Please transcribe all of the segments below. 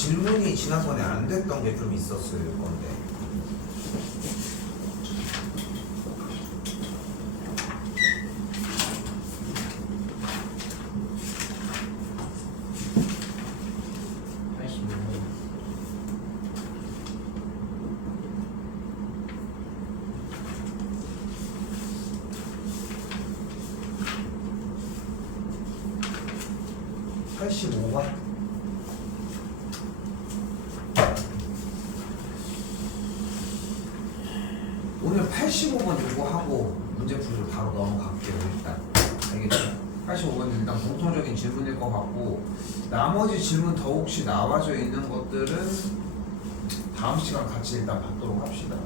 질문이 지난번에 안 됐던 게 좀 있었을 건데. 오늘 85번 이거 하고 문제 풀이로 바로 넘어갈게요. 일단 알겠죠? 85번 일단 공통적인 질문일 것 같고, 나머지 질문 더 혹시 나와져 있는 것들은 다음 시간 같이 일단 받도록 합시다.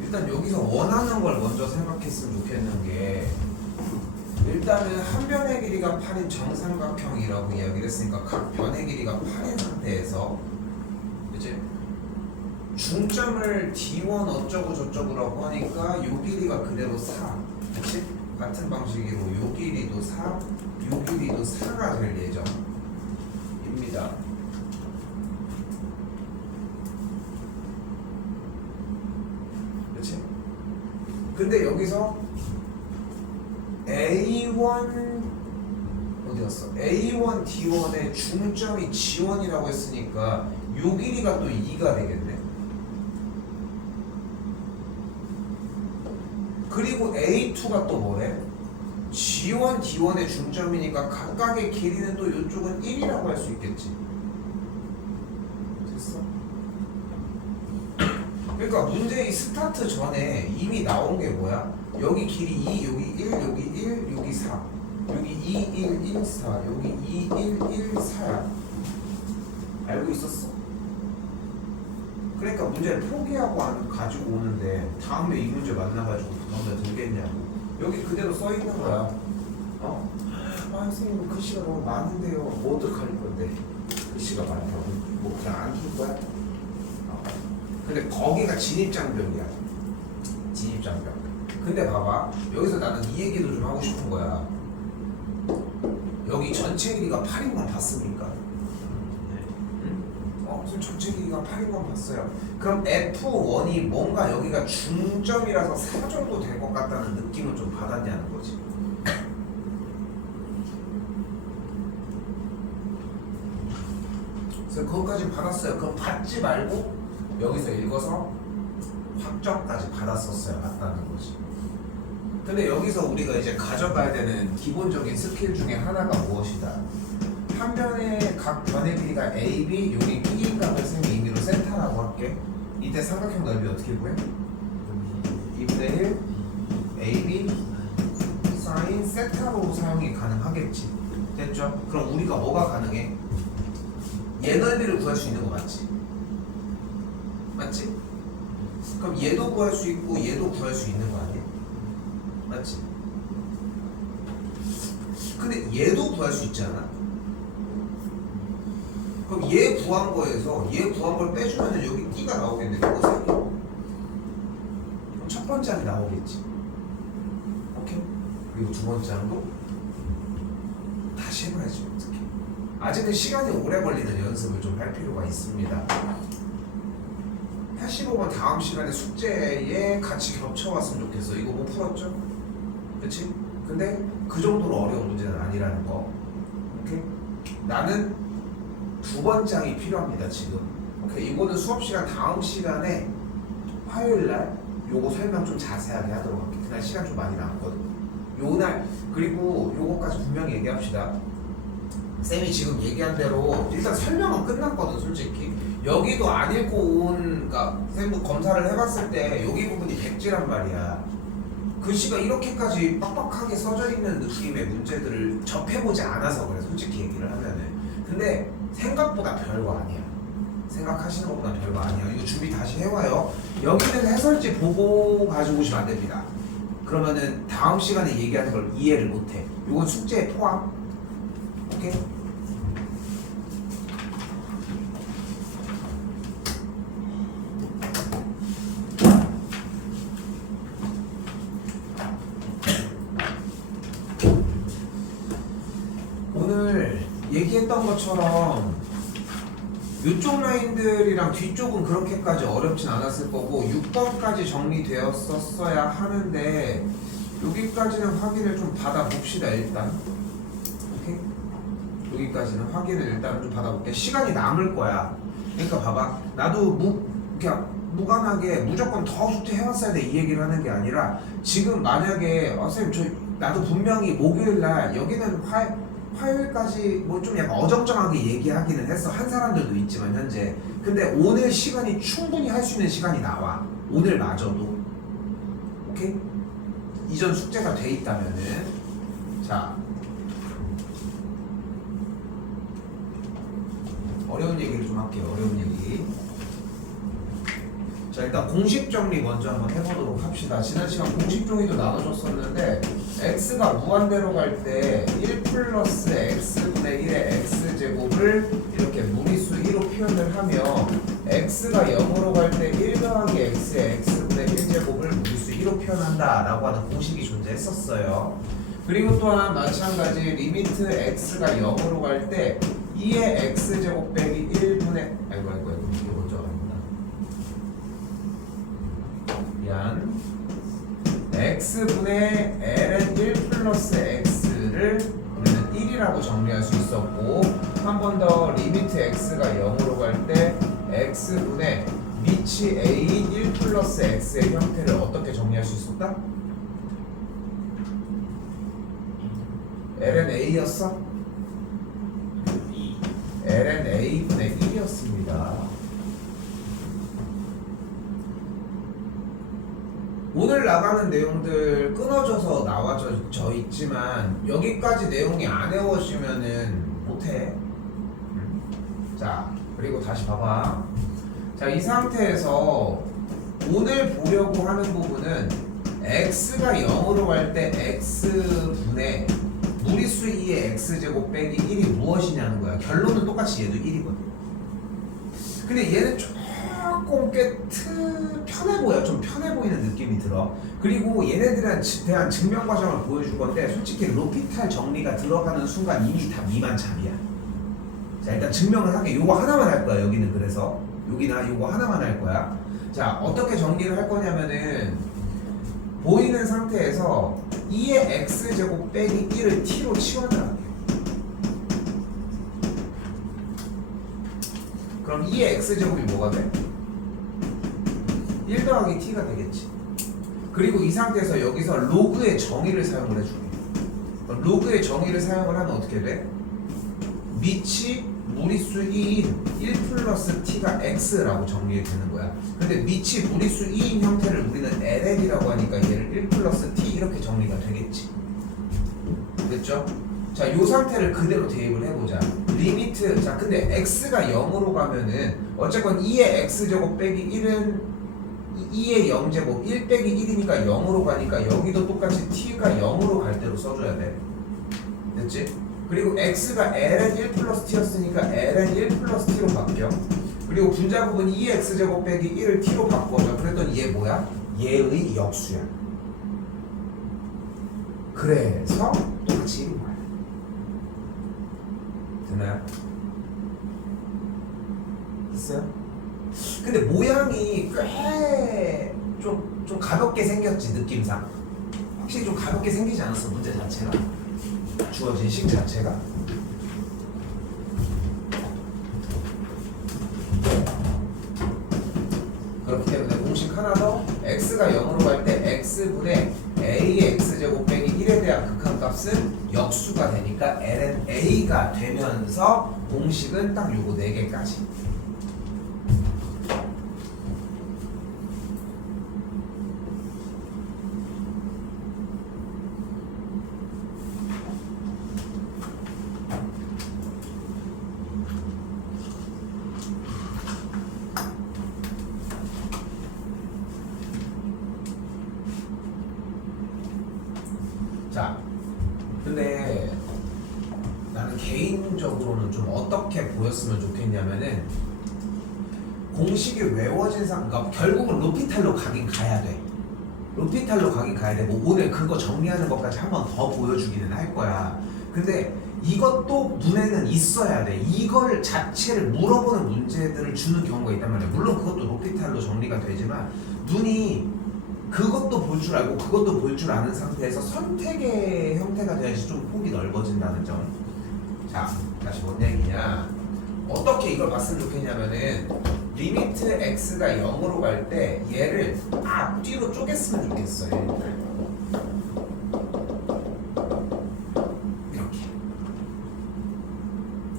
일단 여기서 원하는 걸 먼저 생각했으면 좋겠는 게, 일단은 한 변의 길이가 8인 정삼각형이라고 이야기를 했으니까 각 변의 길이가 8인 상태에서 이제 중점을 D1 어쩌고 저쩌고라고 하니까 요 길이가 그대로 4, 그치? 같은 방식으로 요 길이도 4, 요 길이도 4가 될 예정입니다. 그치? 근데 여기서 A1 어디였어? A1, D1의 중점이 G1이라고 했으니까 요 길이가 또 2가 되겠네. 그리고 A2가 또 뭐래? G1, D1의 중점이니까 각각의 길이는 또 이쪽은 1이라고 할 수 있겠지. 됐어? 그러니까 문제의 스타트 전에 이미 나온 게 뭐야? 여기 길이 2, 여기 1, 여기 1, 여기 4, 여기 2, 1, 1, 4, 여기 2, 1, 1, 4야. 알고 있었어? 그러니까 문제를 포기하고 안 가지고 오는데 다음에 이 문제 만나가지고 다음에 들겠냐고. 여기 그대로 써 있는 거야. 어? 아 선생님 글씨가 너무 많은데요. 뭐 어떡할 건데? 글씨가 많다고 뭐 그냥 안 줄 거야? 근데 거기가 진입장벽이야. 진입장벽. 근데 봐봐, 여기서 나는 이 얘기도 좀 하고 싶은 거야. 여기 전체 길이가 8인 건 봤습니까? 응? 전체 길이가 8인 건 봤어요. 그럼 F1이 뭔가 여기가 중점이라서 4 정도 될 것 같다는 느낌을 좀 받았냐는 거지. 그래서 그것까지 받았어요. 그럼 받지 말고 여기서 읽어서 확정까지 받았었어야 맞다는 거지. 근데 여기서 우리가 이제 가져가야 되는 기본적인 스킬 중에 하나가 무엇이다? 한 변의 각 변의 길이가 AB, 여기 B인각을 셈의 의미로 세타라고 할게. 이때 삼각형 넓이 어떻게 구해? 2분의 1 AB 사인 세타로 사용이 가능하겠지. 됐죠? 그럼 우리가 뭐가 가능해? 얘 넓이를 구할 수 있는 거 맞지? 맞지? 그럼 얘도 구할 수 있고 얘도 구할 수 있는 거 아니야? 맞지? 근데 얘도 구할 수 있잖아? 그럼 얘 구한 거에서 얘 구한 걸 빼주면 여기 T가 나오겠네. 이거 세 개. 그럼 첫 번째 항이 나오겠지. 오케이? 그리고 두 번째 항도 다시 해봐야지 어떻게. 아직은 시간이 오래 걸리는 연습을 좀 할 필요가 있습니다. 85번 다음 시간에 숙제에 같이 겹쳐왔으면 좋겠어. 이거 못 풀었죠? 그치? 근데 그 정도로 어려운 문제는 아니라는 거. 오케이? 나는 두 번째 항이 필요합니다 지금. 오케이? 이거는 수업시간 다음 시간에 화요일날 요거 설명 좀 자세하게 하도록 할게. 그날 시간 좀 많이 남았거든. 요날 그리고 요거까지 분명히 얘기합시다. 쌤이 지금 얘기한 대로 일단 설명은 끝났거든 솔직히. 여기도 안 읽고 온, 그러니까 쌤도 검사를 해봤을 때 여기 부분이 백지란 말이야. 글씨가 이렇게까지 빡빡하게 써져 있는 느낌의 문제들을 접해보지 않아서 그래 솔직히 얘기를 하면은. 근데 생각보다 별거 아니야. 생각하시는 것보다 별거 아니야. 이거 준비 다시 해와요. 여기는 해설지 보고 가지고 오시면 안 됩니다. 그러면은 다음 시간에 얘기하는 걸 이해를 못해. 이건 숙제에 포함. 오케이? 얘기했던 것처럼 이쪽 라인들이랑 뒤쪽은 그렇게까지 어렵진 않았을 거고 6번까지 정리되었었어야 하는데 여기까지는 확인을 좀 받아봅시다 일단. 오케이? 여기까지는 확인을 일단 좀 받아볼게. 시간이 남을 거야. 그러니까 봐봐. 나도 그냥 무관하게 무조건 더 숙제 해왔어야 돼 이 얘기를 하는 게 아니라 지금 만약에 선생님 나도 분명히 목요일날 여기는 화요일까지 뭐 좀 약간 어정쩡하게 얘기하기는 했어. 한 사람들도 있지만 현재. 근데 오늘 시간이 충분히 할 수 있는 시간이 나와. 오늘 마저도. 오케이? 이전 숙제가 돼 있다면은 자 어려운 얘기를 좀 할게요. 어려운 얘기. 자 일단 공식 정리 먼저 한번 해보도록 합시다. 지난 시간 공식 정리도 나눠줬었는데 x가 무한대로 갈 때 1 플러스 x분의 1의 x제곱을 이렇게 무리수 2로 표현을 하며 x가 0으로 갈 때 1 더하기 x의 x분의 1제곱을 무리수 2로 표현한다 라고 하는 공식이 존재했었어요. 그리고 또한 마찬가지 리미트 x가 0으로 갈 때 2의 x제곱 빼기 1분의 아이고 이거 먼저 갑니다. 미안. x분의 ln 1 플러스 x를 우리는 1이라고 정리할 수 있었고 한 번 더 리미트 x가 0으로 갈 때 x분의 미치 a 1 플러스 x의 형태를 어떻게 정리할 수 있었다? ln a였어? ln a분의 1이었습니다. 오늘 나가는 내용들 끊어져서 나와져 있지만 여기까지 내용이 안 외워지면은 못해. 자 그리고 다시 봐봐. 자 이 상태에서 오늘 보려고 하는 부분은 x가 0으로 갈 때 x분의 무리수 2의 x제곱 빼기 1이 무엇이냐는 거야. 결론은 똑같이 얘도 1이거든. 근데 얘는 조금 꽤 편해 보여. 좀 편해 보이는 느낌이 들어. 그리고 얘네들에 대한 증명 과정을 보여줄 건데 솔직히 로피탈 정리가 들어가는 순간 이미 다 미만참이야. 자 일단 증명을 하게. 요거 하나만 할 거야. 여기는 그래서 여기나 요거 하나만 할 거야. 자 어떻게 정리를 할 거냐면은 보이는 상태에서 2의 x제곱 빼기 1을 t로 치환을 할게요. 그럼 2의 x제곱이 뭐가 돼? 1 더하기 t가 되겠지. 그리고 이 상태에서 여기서 로그의 정의를 사용을 해줄게. 로그의 정의를 사용을 하면 어떻게 돼? 미치 무리수 2인 1 플러스 t가 x라고 정리가 되는 거야. 근데 미치 무리수 2인 형태를 우리는 ln이라고 하니까 얘를 1 플러스 t 이렇게 정리가 되겠지. 됐죠? 자, 요 상태를 그대로 대입을 해보자. 리미트, 자, 근데 x가 0으로 가면은 어쨌건 2의 x제곱 빼기 1은 2의 0제곱 1 빼기 1이니까 0으로 가니까 여기도 똑같이 t가 0으로 갈 대로 써줘야 돼. 됐지? 그리고 x가 ln 1 플러스 t였으니까 ln 1 플러스 t로 바뀌어. 그리고 분자부분 2x제곱 빼기 1을 t로 바꿔줘. 그랬더니 얘 뭐야? 얘의 역수야. 그래서 똑같이 1인 거야. 됐나요? 됐어요? 근데 모양이 꽤 좀 가볍게 생겼지. 느낌상 확실히 좀 가볍게 생기지 않았어. 문제 자체가 주어진 식 자체가. 그렇기 때문에 공식 하나 더. x가 0으로 갈 때 x분의 a의 x제곱 빼기 1에 대한 극한값은 역수가 되니까 ln a가 되면서 공식은 딱 요거 4개까지. 자, 근데 나는 개인적으로는 좀 어떻게 보였으면 좋겠냐면은 공식이 외워진 그러니까 결국은 로피탈로 가긴 가야 돼. 로피탈로 가긴 가야 돼. 뭐 오늘 그거 정리하는 것까지 한 번 더 보여주기는 할 거야. 근데 이것도 문에는 있어야 돼. 이걸 자체를 물어보는 문제들을 주는 경우가 있단 말이야. 물론 그것도 로피탈로 정리가 되지만 눈이 그것도 볼 줄 알고 그것도 볼 줄 아는 상태에서 선택의 형태가 돼야지 좀 폭이 넓어진다는 점. 자, 다시 뭔 얘기냐. 어떻게 이걸 봤으면 좋겠냐면은 리미트 x가 0으로 갈 때 얘를 앞뒤로 쪼갰으면 좋겠어요. 이렇게.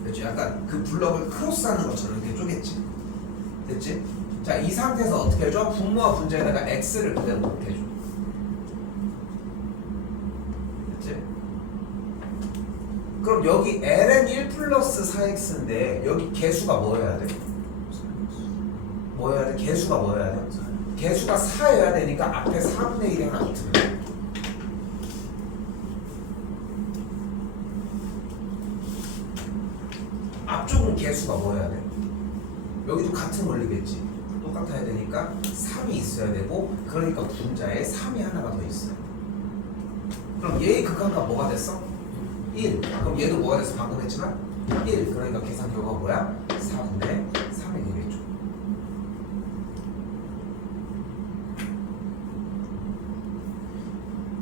그렇지? 약간 그 블럭을 크로스하는 것처럼 이렇게 쪼갰지? 됐지? 자, 이 상태에서 어떻게 해줘? 분모와 분자에다가 x를 그대로 놓게 해줘. 됐지? 그럼 여기 ln 1 플러스 4x인데 여기 개수가 뭐여야 돼? 뭐여야 돼? 개수가 뭐여야 돼? 개수가 4여야 되니까 앞에 4분의 1이 하나 붙으면 돼. 앞쪽은 개수가 뭐여야 돼? 여기도 같은 원리겠지. 똑같아야 되니까 3이 있어야 되고, 그러니까 분자에 3이 하나가 더 있어요. 그럼 얘의 극한값 뭐가 됐어? 1. 그럼 얘도 뭐가 됐어? 방금 했지만 1. 그러니까 계산 결과가 뭐야? 4분의 3이 되겠죠.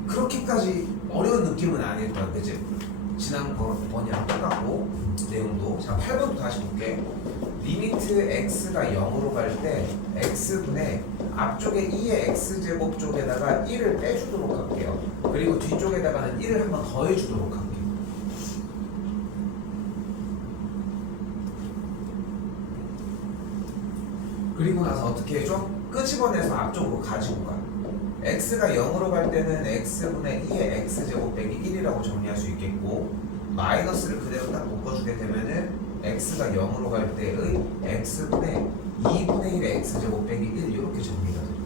그렇게까지 어려운 느낌은 아닐 거야, 그치? 지난번이랑 똑같고 내용도. 자, 8번도 다시 볼게. 리미트 x가 0으로 갈 때 x분의 앞쪽에 2의 x제곱 쪽에다가 1을 빼주도록 할게요. 그리고 뒤쪽에다가는 1을 한 번 더해주도록 할게요. 그리고 나서 어떻게 해줘? 끄집어내서 앞쪽으로 가지고 가. x가 0으로 갈 때는 x분의 2의 x제곱 빼기 1이라고 정리할 수 있겠고, 마이너스를 그대로 딱 묶어주게 되면은 x가 0으로 갈 때의 x분의 2분의 1의 x제곱 빼기 1 이렇게 정리가 됩니다.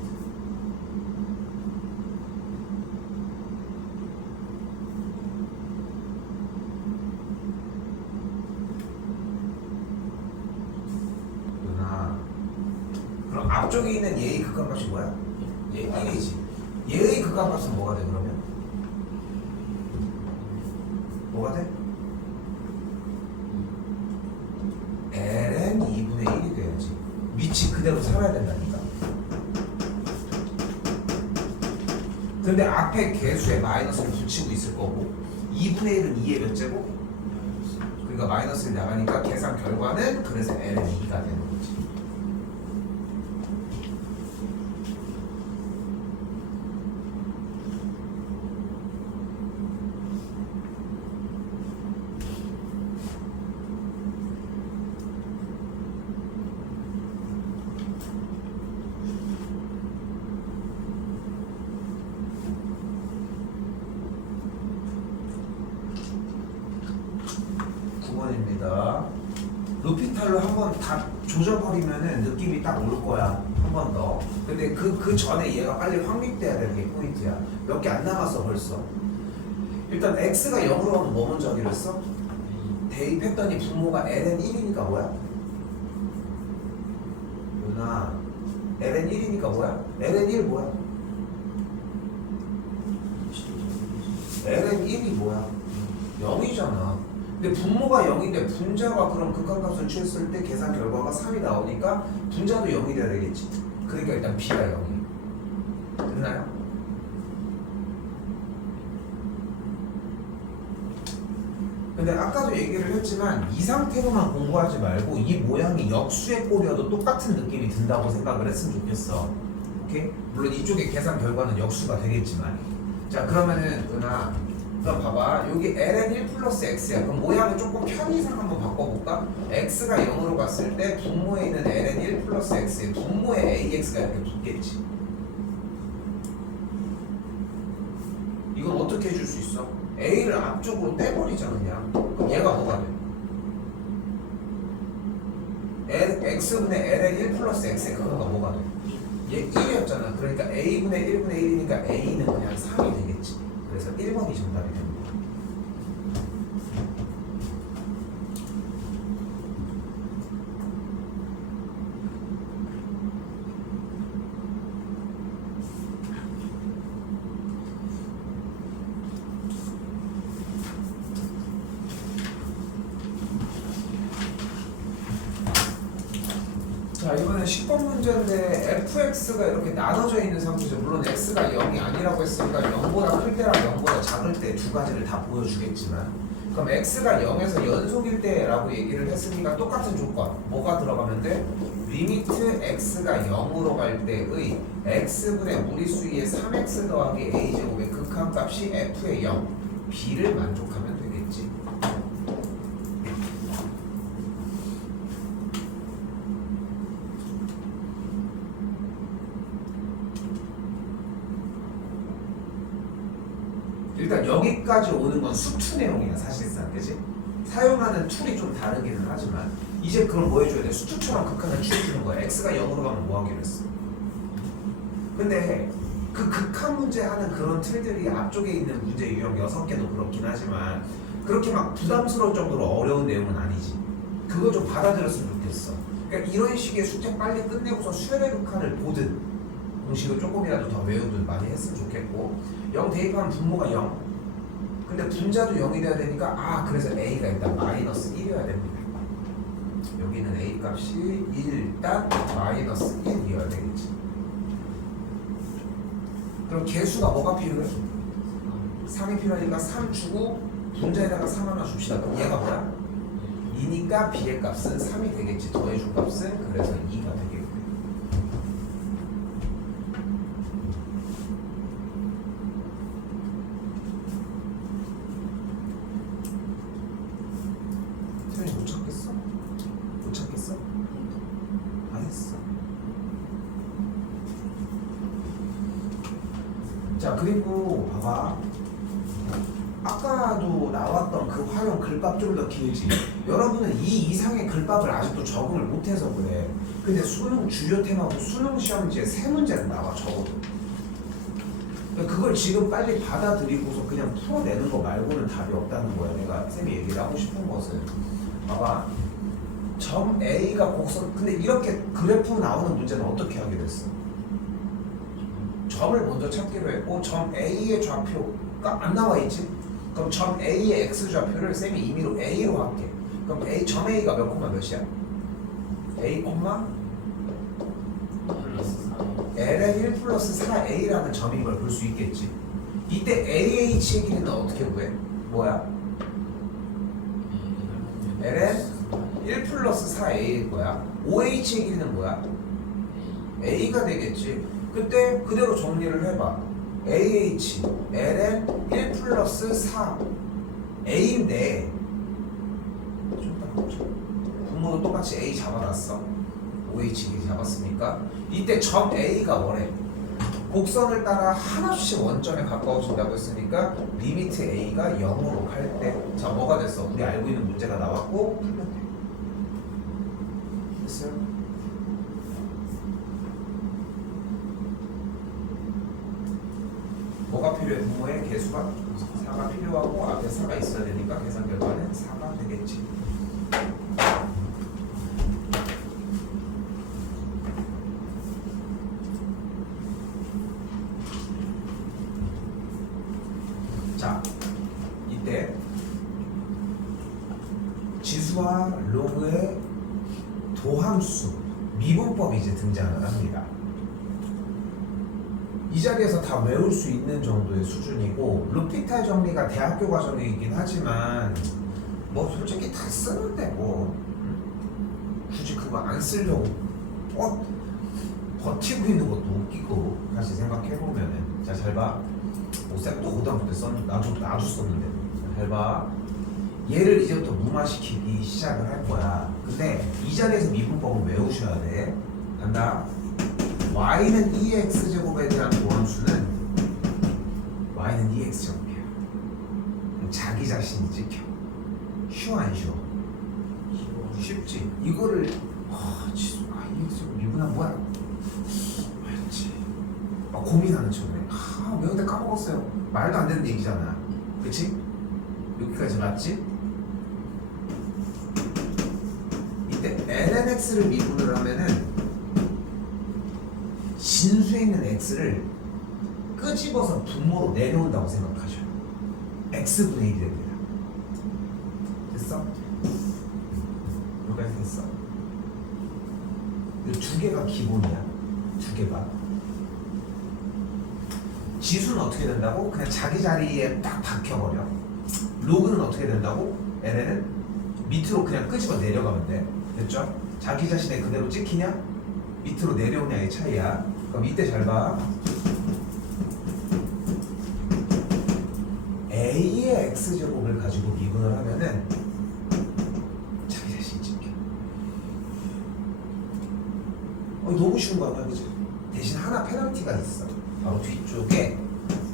그럼 앞쪽에 있는 얘의 극한값이 뭐야? 얘 1이지. 얘의 극한값은 뭐가 돼 그러면? 뭐가 돼? ln 2분의 1이 돼야지. 위치 그대로 살아야 된다니까. 근데 앞에 개수에 마이너스를 붙이고 있을 거고, 2분의 1은 2의 몇 제곱? 그러니까 마이너스를 나가니까 계산 결과는 그래서 ln 2가 되는 거지. 루피탈로 한번 다 조져버리면은 느낌이 딱 올 거야. 한 번 더. 근데 그 전에 얘가 빨리 확립돼야 되는 게 포인트야. 몇 개 안 남았어 벌써. 일단 x가 0으로 하면 뭐 먼저 하기로 했어? 대입했더니 분모가 ln 1이니까 뭐야? 누나 ln 1이니까 뭐야? ln 1 뭐야? ln 1이 뭐야? 0이잖아. 근데 분모가 0인데 분자가 그럼 극한값을 취했을 때 계산 결과가 3이 나오니까 분자도 0이 돼야 되겠지. 그러니까 일단 b가 0이에요. 됐나요? 근데 아까도 얘기를 했지만 이 상태로만 공부하지 말고 이 모양이 역수의 꼴이어도 똑같은 느낌이 든다고 생각을 했으면 좋겠어. 오케이? 물론 이쪽의 계산 결과는 역수가 되겠지만. 자, 그러면은 은하 그럼 봐봐. 여기 ln 1 플러스 x야. 그럼 모양을 조금 편의상 한번 바꿔볼까? x가 0으로 갔을 때 분모에 있는 ln 1 플러스 x에 분모에 ax가 이렇게 붙겠지. 이건 어떻게 해줄 수 있어? a를 앞쪽으로 떼버리자 그냥. 그럼 얘가 뭐가 돼? x분의 ln 1 플러스 x의 그거가 뭐가 돼? 얘 1이었잖아. 그러니까 a분의 1분의 1이니까 a는 그냥 3이 되겠지. 그래서 1번이 정답이 됩니다. 자, 이번엔 10번 문제인데 fx가 이렇게 나눠져 있는 상태죠. 물론 x가 0이 아니라고 했으니까 0보다 클 때랑 0보다 작을 때 두 가지를 다 보여주겠지만, 그럼 x가 0에서 연속일 때라고 얘기를 했으니까 똑같은 조건 뭐가 들어가면 돼? 리미트 x가 0으로 갈 때의 x분의 무리수 2의 3x 더하기 a제곱의 극한값이 f의 0 b를 만족하면 되겠지. 일단 여기까지 오는 건 수투 내용이야 사실상, 그치? 사용하는 툴이 좀 다르기는 하지만 이제 그럼 뭐 해줘야 돼? 수투처럼 극한을 취해주는 거야. x가 0으로 가면 뭐 하기로 했어? 근데 그 극한 문제 하는 그런 틀들이 앞쪽에 있는 문제 유형 6개도 그렇긴 하지만 그렇게 막 부담스러울 정도로 어려운 내용은 아니지. 그거 좀 받아들였으면 좋겠어. 그러니까 이런 식의 숙제 빨리 끝내고서 수열의 극한을 보든 공식을 조금이라도 더 외우든 많이 했으면 좋겠고, 0 대입하면 분모가 0. 근데 분자도 0이 돼야 되니까 그래서 a가 일단 마이너스 1이어야 됩니다. 여기는 a 값이 일단 마이너스 1이어야 되겠지. 그럼 개수가 뭐가 필요해? 3이 필요하니까 3 주고 분자에다가 3 하나 줍시다. 그럼 얘가 뭐야? 2니까 b의 값은 3이 되겠지. 더해준 값은 그래서 2가 되겠고. 못 찾겠어? 못 찾겠어? 안 했어. 자, 그리고 봐봐. 아까도 나왔던 그 활용 글밥 좀 더 길지. 여러분은 이 이상의 글밥을 아직도 적응을 못해서 그래. 근데 수능 주요 테마고 수능 시험지에 3문제는 나와 적어도. 그걸 지금 빨리 받아들이고서 그냥 풀어내는 거 말고는 답이 없다는 거야. 내가 쌤이 얘기를 하고 싶은 것은, 봐봐, 점 A가 곡선, 근데 이렇게 그래프 나오는 문제는 어떻게 하게 됐어? 점을 먼저 찾기로 했고 점 A의 좌표가 안 나와 있지? 그럼 점 A의 x 좌표를 쌤이 임의로 A로 할게. 그럼 점 A가 몇 콤마 몇이야? A 콤마 L의 1 플러스 4A라는 점인 걸 볼 수 있겠지. 이때 AH의 길이는 어떻게 구해? 뭐야? L의 1 플러스 4A일 거야. OH의 길이는 뭐야? A가 되겠지. 그때 그대로 정리를 해봐. AH, L의 1 플러스 4 A인데 좀 더 보자. 분모도 똑같이 A 잡아놨어. OH 길이 잡았으니까 이때 점 A가 뭐래? 곡선을 따라 하나씩 원점에 가까워진다고 했으니까 리미트 A가 0으로 갈 때, 자, 뭐가 됐어? 우리 알고 있는 문제가 나왔고 풀면 돼. 됐어요? 뭐가 필요해? 분모의 개수가 4가 필요하고 앞에 4가 있어야 되니까 계산 결과는 4가 되겠지. 자, 이때 지수와 로그의 도함수, 미분법이 이제 등장을 합니다. 이 자리에서 다 외울 수 있는 정도의 수준이고, 루피탈 정리가 대학교 과정이긴 하지만 뭐 솔직히 다 쓰는데 뭐 굳이 그거 안 쓰려고 버티고 있는 것도 웃기고, 다시 생각해보면은. 자, 잘 봐. 쌤도 고등학교 때 썼는데 나도 썼는데. 잘 봐. 얘를 이제부터 무마시키기 시작을 할 거야. 근데 이 자리에서 미분법은 외우셔야 돼. 간다. y는 2x제곱에 대한 도함수는 y는 2x제곱이야. 자기 자신이 찍혀. 쉬워 안 쉬워? 쉽지. 이거를 지수 2x제곱 미분하면 뭐야? 알지. 막 고민하는 척해. 외우는데 까먹었어요. 말도 안 되는 얘기잖아. 그치? 여기까지 맞지? 이때 lnx를 미분을 하면은 진수에 있는 x를 끄집어서 분모로 내려온다고 생각하셔요. x분의 1이 됩니다. 됐어? 여기까지 됐어? 이 두 개가 기본이야. 두 개가. 지수는 어떻게 된다고? 그냥 자기 자리에 딱 박혀버려. 로그는 어떻게 된다고? LN은 밑으로 그냥 끄집어 내려가면 돼. 됐죠? 자기 자신의 그대로 찍히냐? 밑으로 내려오냐의 차이야. 그럼 이때 잘 봐. A의 X제곱을 가지고 미분을 하면은 자기 자신이 찍혀. 너무 쉬운 거 아니야, 그치? 대신 하나 페널티가 있어. 바로 뒤쪽에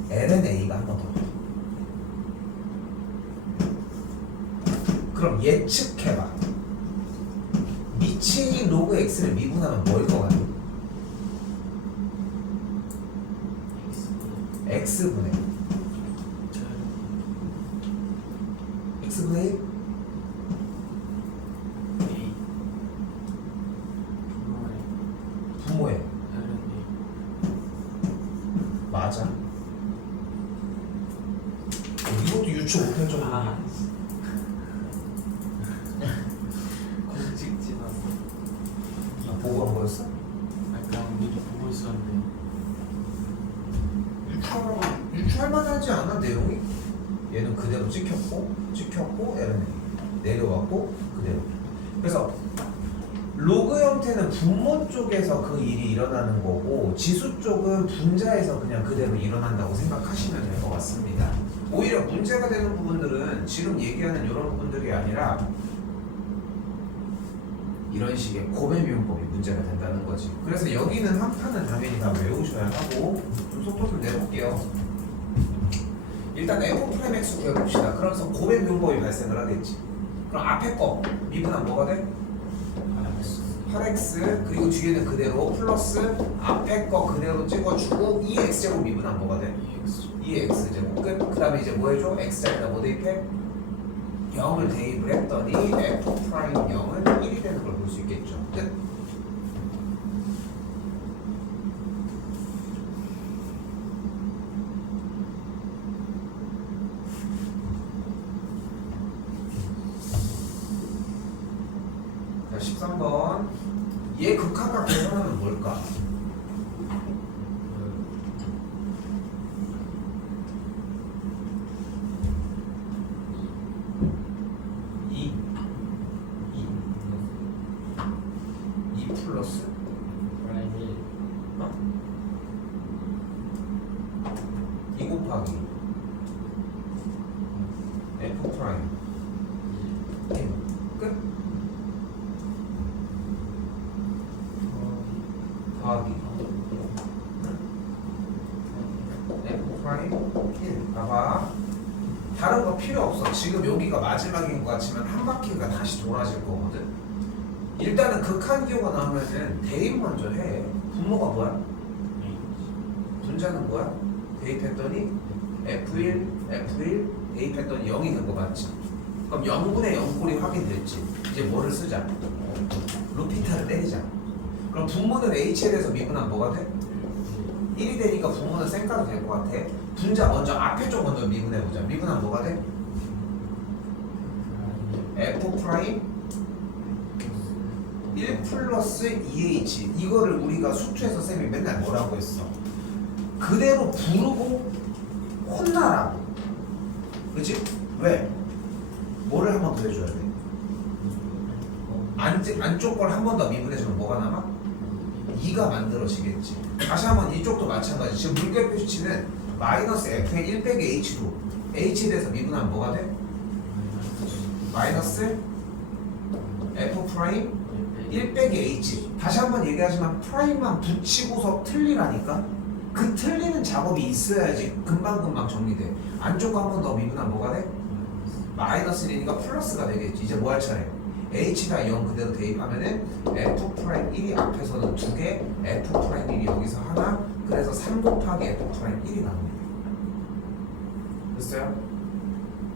LNA가 한 번 더. 그럼 예측해봐. 미치인 로그 X를 미분하면 뭐일 것 같아? X분의 X분의 1? 부모의 맞아. 이것도 유추 못할 정도야. 공식 지났어. 보고 한 거였어? 약간 미리 보고 있었는데. 유추할 만하지 않아 내용이? 얘는 그대로 찍혔고 얘는 내려왔고 그대로. 그래서 로그 형태는 분모 쪽에서 그 일이 일어나는 거고 지수 쪽은 분자에서 그냥 그대로 일어난다고 생각하시면 될 것 같습니다. 오히려 문제가 되는 부분들은 지금 얘기하는 이런 부분들이 아니라 이런 식의 고배미분법이 문제가 된다는 거지. 그래서 여기는 한 판은 당연히 다 외우셔야 하고 좀 속도 좀 내볼게요. 일단 F'X 구해봅시다. 그러면서 고배미분법이 발생을 하겠지. 그럼 앞에 거 미분하면 뭐가 돼? 8x 그리고 뒤에는 그대로 플러스 앞에 거 그대로 찍어주고 2x제곱 미분하면 뭐가 돼? 2x제곱 끝. 그 다음에 이제 뭐 해줘? x자리에다 뭐 대입해? 0을 대입을 했더니 f 프라임 0은 1이 되는 걸 볼 수 있겠죠. 끝. 자, 13번. 얘 극한각 계산하면 뭘까? 플러스 어? 2 곱하기 F 프라임 1 끝? 더하기 F 프라임 1 봐봐. 다른 거 필요 없어. 지금 여기가 마지막인 것 같지만 한 바퀴가 다시 돌아질 거거든. 일단은 극한기호가 나오면은 대입 먼저 해. 분모가 뭐야? 분자는 뭐야? 대입했더니 F1, F1 대입했더니 0이 된 거 맞지? 그럼 0분의 0꼴이 확인됐지. 이제 뭐를 쓰자? 루피타를 때리자. 그럼 분모는 H에 대해서 미분하면 뭐가 돼? 1이 되니까 분모는 쌩까도 될 것 같아. 분자 먼저 앞에 쪽 먼저 미분해보자. 미분하면 뭐가 돼? F 프라임 1 플러스 2H. 이거를 우리가 수투에서 쌤이 맨날 뭐라고 했어? 그대로 부르고 혼나라고. 그치? 왜? 뭐를 한 번 더 해줘야 돼? 안쪽 걸 한 번 더 미분해주면 뭐가 남아? 2가 만들어지겠지. 다시 한번 이쪽도 마찬가지. 지금 물결 표시치는 마이너스 F의 1 빼기 H로 H에 대해서 미분하면 뭐가 돼? 마이너스 F 프라임 1 빼기 H. 다시 한번 얘기하지만 프라임만 붙이고서 틀리라니까. 그 틀리는 작업이 있어야지 금방금방 정리돼. 안쪽 한 번 더 미분하면 뭐가 돼? 마이너스 1이니까 플러스가 되겠지. 이제 뭐 할 차례? H가 0 그대로 대입하면은 F 프라임 1이 앞에서는 2개, F 프라임 1이 여기서 하나. 그래서 3 곱하기 F 프라임 1이 나옵니다. 됐어요?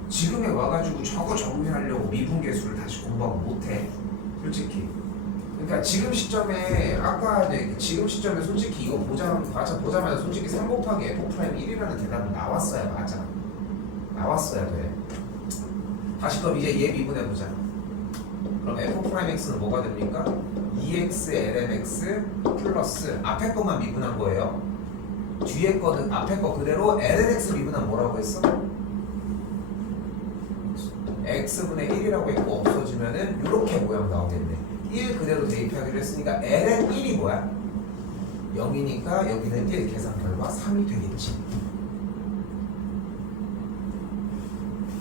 지금에 와가지고 저거 정리하려고 미분계수를 다시 공부하고 못해. 솔직히. 그러니까 지금 시점에 아까 이제 지금 시점에 솔직히 이거 보자마자 솔직히 3 곱하기 F 프라임 1이라는 대답은 나왔어야 맞아. 나왔어야 돼. 다시 그럼 이제 얘 미분해보자. 그럼 f 프라임 x는 뭐가 됩니까? 2x ln x 플러스 앞에 것만 미분한 거예요. 뒤에 거는 앞에 거 그대로 ln x 미분한 뭐라고 했어? x분의 1이라고 했고 없어지면은 이렇게 모양 나오겠네. 1 그대로 대입하기로 했으니까 ln 1이 뭐야? 0이니까 여기는 1 계산 결과 3이 되겠지.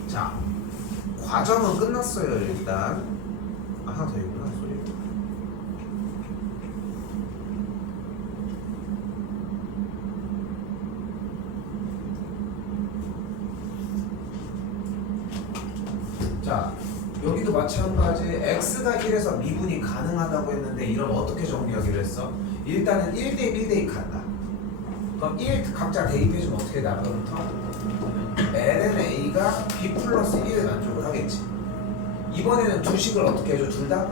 자, 과정은 끝났어요. 일단 하나 더 있구나. 소리. 자, 여기도 마찬가지 x가 1에서 미분이 가능하다고 했는데 이러면 어떻게 정리하기로 했어? 일단은 1대 1대2 간다. 그럼 1 각자 대입해주면 어떻게 나가는 터? ln a가 b 플러스 1을 만족을 하겠지. 이번에는 두 식을 어떻게 해줘? 둘 다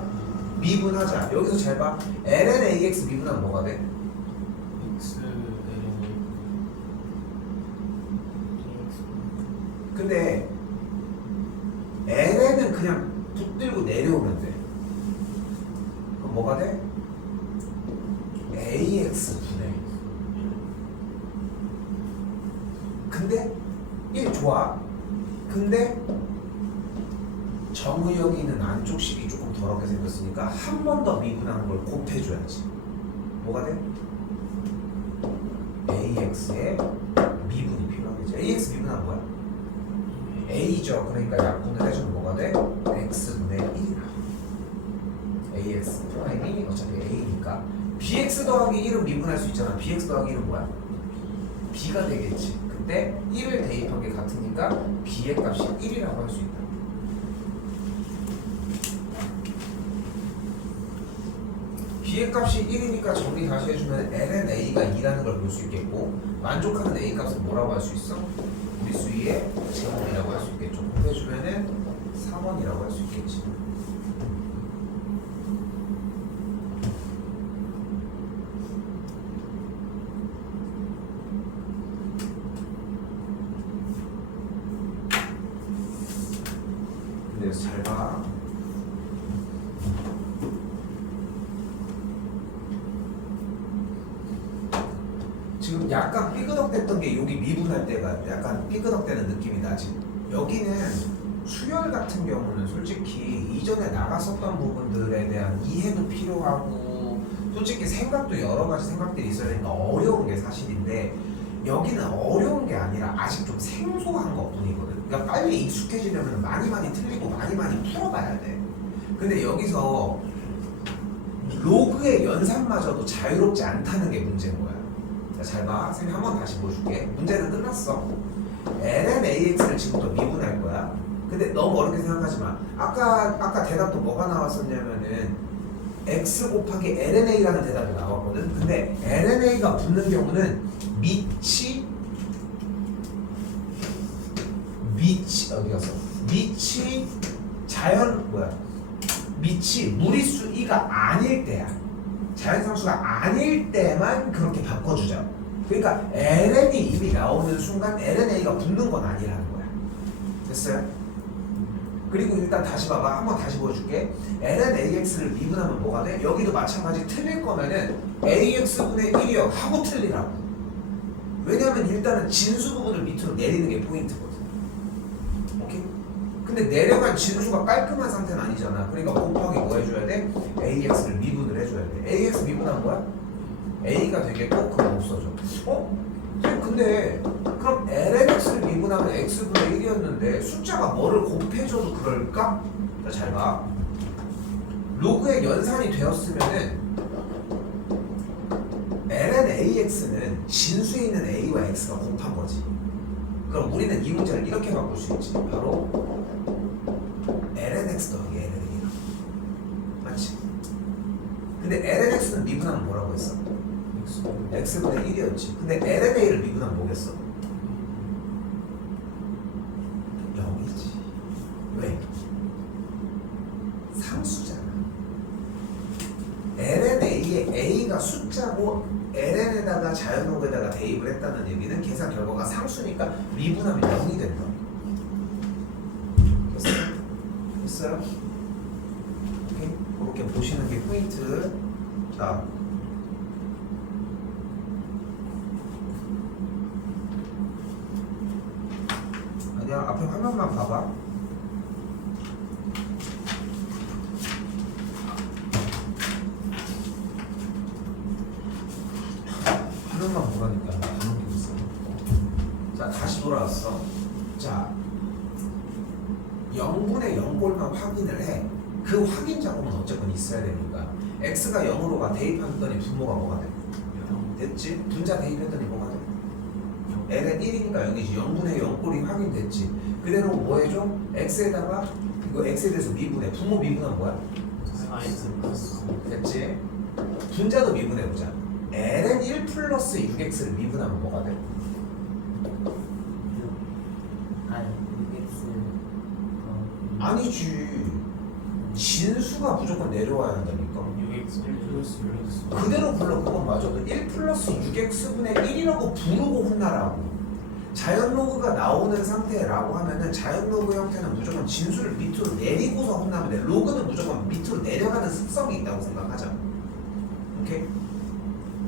미분하자. 여기서 잘 봐. ln ax 미분하면 뭐가 돼? x ln 근데 ln은 그냥 붙들고 내려오면 돼. 그럼 뭐가 돼? ax 분의. 근데 1 좋아. 근데 정의역이 있는 안쪽 식이 조금 더럽게 생겼으니까 한 번 더 미분하는 걸 곱해줘야지. 뭐가 돼? ax의 미분이 필요하겠지. ax 미분하는 거야? a죠. 그러니까 약분을 해주면 뭐가 돼? x분의 1이라. ax 프라임이 어차피 a니까 bx 더하기 1은 미분할 수 있잖아. bx 더하기 1은 뭐야? b가 되겠지. 근데 1을 대입한 게 같으니까 b의 값이 1이라고 할 수 있다. b의 값이 1이니까 정리 다시 해주면 ln a가 2라는 걸 볼 수 있겠고 만족하는 a 값은 뭐라고 할 수 있어? 무리수의 제곱이라고 할 수 있겠죠. 곱해주면은 3원이라고 할 수 있겠지. 근데 잘 봐. 지금 약간 삐그덕댔던 게 여기 미분할 때가 약간 삐그덕대는 느낌이 나지. 여기는 수열 같은 경우는 솔직히 이전에 나갔었던 부분들에 대한 이해도 필요하고 솔직히 생각도 여러 가지 생각들이 있어야 되니까 어려운 게 사실인데 여기는 어려운 게 아니라 아직 좀 생소한 것 뿐이거든. 그러니까 빨리 익숙해지려면 많이 틀리고 많이 풀어봐야 돼. 근데 여기서 로그의 연산마저도 자유롭지 않다는 게 문제인 거야. 잘 봐. 선생님 한번 다시 보여줄게. 문제는 끝났어. ln ax를 지금부터 미분할 거야. 근데 너무 어렵게 생각하지 마. 아까 대답도 뭐가 나왔었냐면은 x 곱하기 ln a라는 대답이 나왔거든. 근데 ln a가 붙는 경우는 밑이 어디 갔어? 밑이 밑이 무리수 2가 아닐 때야. 자연상수가 아닐 때만 그렇게 바꿔주자. 그러니까 ln이 이미 나오는 순간 lna가 붙는 건 아니라는 거야. 됐어요? 그리고 일단 다시 봐봐. 한번 다시 보여줄게. ln ax를 미분하면 뭐가 돼? 여기도 마찬가지 틀릴 거면은 ax분의 1이요 하고 틀리라고. 왜냐면 일단은 진수 부분을 밑으로 내리는 게 포인트거든. 오케이? 근데 내려간 진수가 깔끔한 상태는 아니잖아. 그러니까 곱하기 뭐 해줘야 돼? ax를 미분을 해줘야 돼. ax 미분한 거야? a가 되겠고 그럼 없어져. 근데 그럼 lnx를 미분하면 x분의 1이었는데 숫자가 뭐를 곱해줘도 그럴까? 자, 잘 봐. 로그의 연산이 되었으면은 ln ax는 진수에 있는 a와 x가 곱한 거지. 그럼 우리는 이 문제를 이렇게 바꿀 수 있지. 바로 ln x 더하기 ln a라. 맞지? 근데 ln x는 미분하면 뭐라고 했어? x분의 1이었지. 근데 ln a를 미분하면 뭐겠어? 0이지. 왜? 상수잖아. ln a에 a가 숫자고 ln에다가 자연호에다가 대입을 했다는 얘기는 계산 결과가 상수니까 미분하면 0이 된다. 됐어요? 이렇게 보시는 게 포인트. 자, 아니야, 앞에 화면만 봐봐. 화면만 보라니까 나 가만히 있어. 자, 다시 돌아왔어. 자, 0분의 0골만 확인을 해. 그 확인 작업은 어쨌건 있어야 되니까. x가 0으로 가 대입했더니 분모가 뭐가 돼? 됐지? 분자 대입했더니 뭐가 돼? l은 1이니까 0이지. 0분의 0꼴이 확인됐지. 그대로 뭐 해줘? x에다가 이거 x에 대해서 미분해. 분모 미분은 뭐야? 사이즈 플러스 됐지? 분자도 미분해보자. l은 1 플러스 6x를 미분하면 뭐가 돼? 아니지. 진수가 무조건 내려와야 한다니까. 6x 1 플러스 6x 그대로 불러. 그건 맞아. 1 플러스 6x분의 1이라고 부르고 혼나라고. 자연 로그가 나오는 상태라고 하면은 자연 로그 형태는 무조건 진수를 밑으로 내리고서 혼나면 돼. 로그는 무조건 밑으로 내려가는 습성이 있다고 생각하자. 오케이?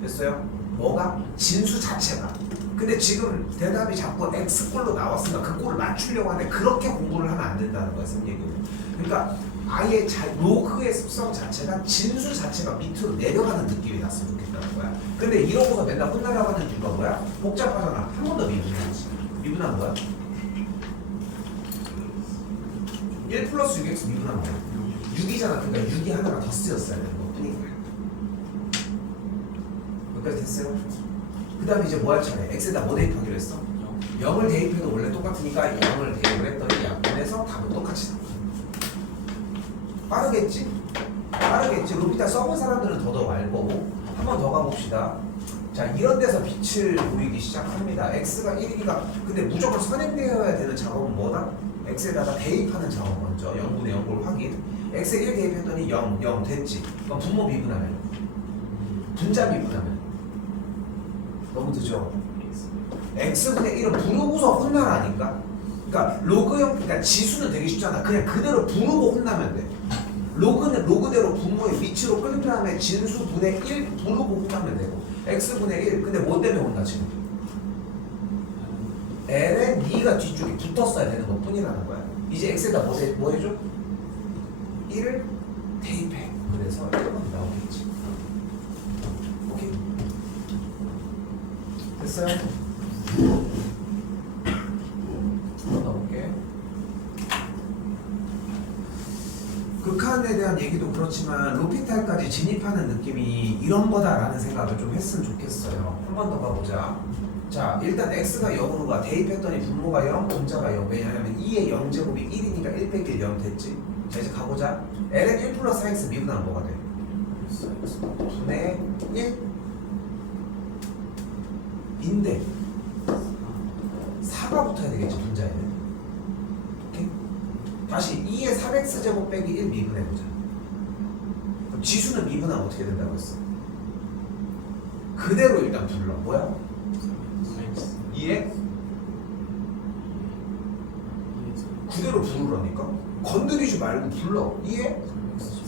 됐어요? 뭐가? 진수 자체가. 근데 지금 대답이 자꾸 x꼴로 나왔으니까 그 꼴을 맞추려고 하는데 그렇게 공부를 하면 안 된다는 거야, 선얘기는. 그러니까 아예 로그의 습성 자체가 진수 자체가 밑으로 내려가는 느낌이 났으면 좋겠다는 거야. 근데 이러고서 맨날 혼나려고 하는 이유가 뭐야? 복잡하잖아. 한 번 더 미분해야지. 미분한 거야? 1 플러스 6x 미분한 거야. 6이잖아. 그러니까 6이 하나가 더 쓰였어야 되는 거 뿐이야. 여기까지 됐어요? 그 다음에 이제 뭐 할 차례? x에다 뭐 대입하기로 했어? 0을 대입해도 원래 똑같으니까 0을 대입을 했더니 약분해서 답은 똑같이 나와. 빠르겠지? 빠르겠지? 루피타 써본 사람들은 더더욱 알 거고. 한 번 더 가봅시다. 자, 이런 데서 빛을 보이기 시작합니다. x가 1이니까 근데 무조건 선행되어야 되는 작업은 뭐다? x에다가 대입하는 작업 먼저 0분의 0골 확인. x에 1 대입했더니 0, 0 됐지? 그럼 분모 미분하면 분자 미분하면 너무 늦어. x분의 1은 부르고서 혼나라니까. 그러니까 로그형, 그러니까 지수는 되게 쉽잖아. 그냥 그대로 부르고 혼나면 돼. 로그는 로그대로 분모의 위치로 끌린 다음에 진수분의 1 부르고 혼나면 되고. x분의 1. 근데 뭐 때문에 혼나 지금? l에 니가 뒤쪽에 붙었어야 되는 것 뿐이라는 거야. 이제 x에다 뭐 해줘? 1을 대입해. 그래서 1번이 나오겠지. 오케이? 됐어요? 한번 더 볼게. 극한에 대한 얘기도 그렇지만 로피탈까지 진입하는 느낌이 이런 거다라는 생각을 좀 했으면 좋겠어요. 한 번 더 가보자. 자, 일단 x가 0으로 가. 대입했더니 분모가 0, 분자가 0. 왜냐하면 2의 0제곱이 1이니까 1 빼기 1 0 됐지. 자, 이제 가보자. l은 1 플러스 4x 미분하면 뭐가 돼? 분의 1 인데 4가 붙어야 되겠지, 분자에는. 오케이? 다시 2의 4x제곱 빼기 1 미분해보자. 그럼 지수는 미분하면 어떻게 된다고 했어? 그대로 일단 불러. 뭐야? 2에 그대로 부르라니까? 건드리지 말고 불러. 2에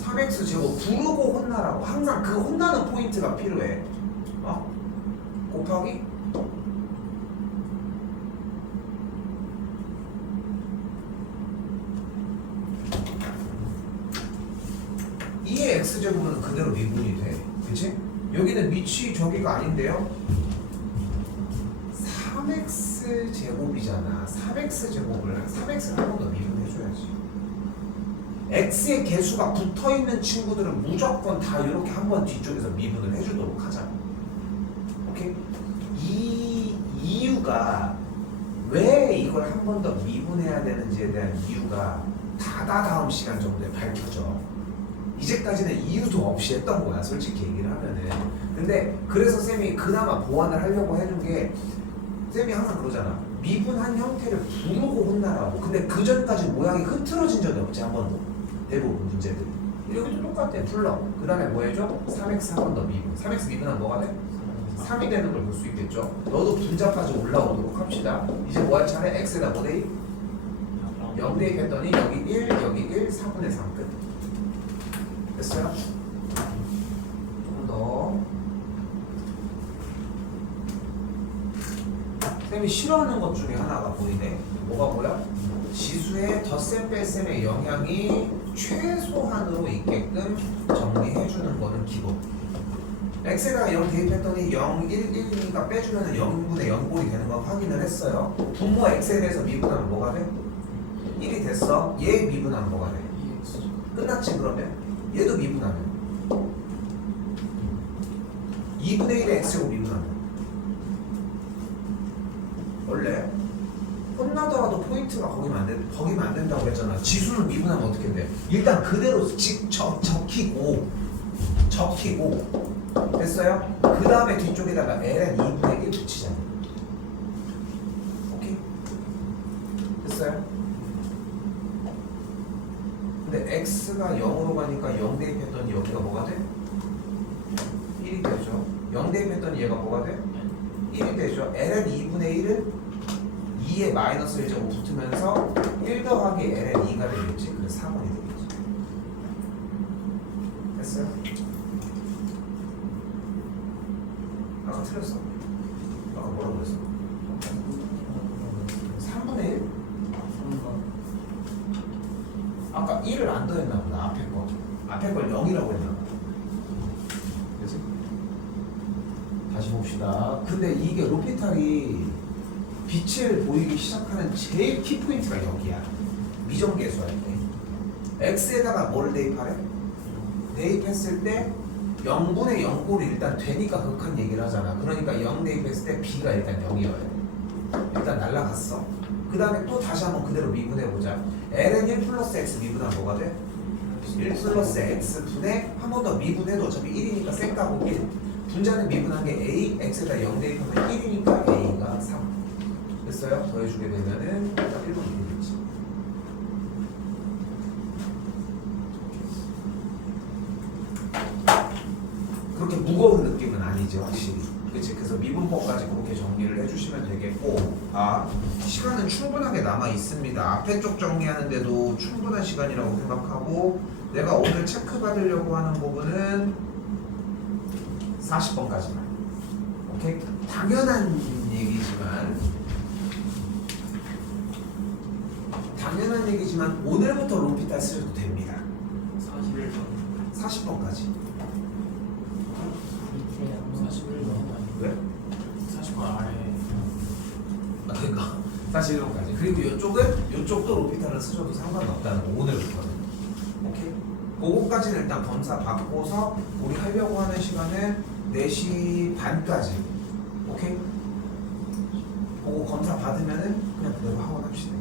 3x제곱 부르고 혼나라고. 항상 그 혼나는 포인트가 필요해. 어? 곱하기 2의 x제곱은 그대로 미분이 돼. 그치? 여기는 위치 저기가 아닌데요? 3x제곱이잖아. 3x제곱을 3x를 한 번 더 미분해줘야지. x의 개수가 붙어있는 친구들은 무조건 다 이렇게 한 번 뒤쪽에서 미분을 해주도록 하자. 오케이? 이 이유가 왜 이걸 한 번 더 미분해야 되는지에 대한 이유가 다음 시간 정도에 밝혀져. 이제까지는 이유도 없이 했던 거야, 솔직히 얘기를 하면은. 근데 그래서 쌤이 그나마 보완을 하려고 해준 게, 쌤이 항상 그러잖아. 미분한 형태를 부르고 혼나라고. 근데 그 전까지 모양이 흐트러진 적이 없지, 한 번도. 대부분 문제들이. 여기도 똑같아. 불러. 그 다음에 뭐 해줘? 3x 한 번 더 미분. 3x 미분하면 뭐가 돼? 3이 되는 걸 볼 수 있겠죠. 너도 분자까지 올라오도록 합시다. 이제 뭐 할 차례? x에다 뭐 대입? 0 대입했더니 여기 1, 여기 1, 4분의 3 끝. 됐어요? 조금 더. 쌤이 싫어하는 것 중에 하나가 보이네. 뭐가 뭐야? 지수의 덧셈 뺄셈의 영향이 최소한으로 있게끔 정리해주는 거는 기본. x에다가 0 대입했더니 0, 1, 1이니까 빼주면 0분의 0꼴이 되는 거 확인을 했어요. 분모 x에 대해서 미분하면 뭐가 돼? 1이 됐어. 얘 미분하면 뭐가 돼? EX. 끝났지 그러면? 얘도 미분하면 2분의 1의 x제곱 미분하면 원래 혼나더라도 포인트가 거기면 안 된다고 했잖아. 지수는 미분하면 어떻게 돼? 일단 그대로 적히고 됐어요? 그 다음에 뒤쪽에다가 ln 2분의 1 붙이잖아. 오케이? 됐어요? 근데 x가 0으로 가니까 0 대입했더니 여기가 뭐가 돼? 1이 되죠. 0 대입했더니 얘가 뭐가 돼? 1이 되죠. ln 2분의 1은 2에 마이너스 1제곱 붙으면서 1 더하기 ln 2가 되겠지. 그래서 4번이 되겠지. 됐어요? 아까 틀렸어. 아까 뭐라고 그랬어? 3분의 1? 아까 1을 안 더했나 보다. 앞에 걸 0이라고 했나 보다. 그치? 다시 봅시다. 근데 이게 로피탈이 빛을 보이기 시작하는 제일 키포인트가 여기야. 미정계수 할 때 x에다가 뭘 대입하래? 대입했을 때 0분의 0꼴이 일단 되니까 극한 얘기를 하잖아. 그러니까 0 대입했을 때 b가 일단 0이어야 돼. 일단 날라갔어. 그 다음에 또 다시 한번 그대로 미분해보자. ln 1 플러스 x 미분하면 뭐가 돼? 1 플러스 x 분의 한 번 더 미분해도 어차피 1이니까 쌩까고 1. 분자는 미분한 게 a, x에다 0 대입하면 1이니까 a가 3. 됐어요? 더해주게 되면은 딱 1번이 되겠지. 그렇게 무거운 느낌은 아니죠, 확실히. 그치? 그래서 미분법까지 그렇게 정리를 해주시면 되겠고, 시간은 충분하게 남아 있습니다. 앞에 쪽 정리하는데도 충분한 시간이라고 생각하고, 내가 오늘 체크 받으려고 하는 부분은 40번까지만. 오케이? 당연한 얘기지만 오늘부터 롬피탈 쓰셔도 됩니다. 41번. 40번까지. 41번. 왜? 40번 아래. 그러니까 41번까지. 그리고 이쪽도 롬피탈을 쓰셔도 상관은 없다는 거, 오늘부터는. 오케이? 그거까지는 일단 검사 받고서 우리 하려고 하는 시간은 4시 반까지. 오케이? 그거 검사 받으면은 그냥 그대로 학원 합시다.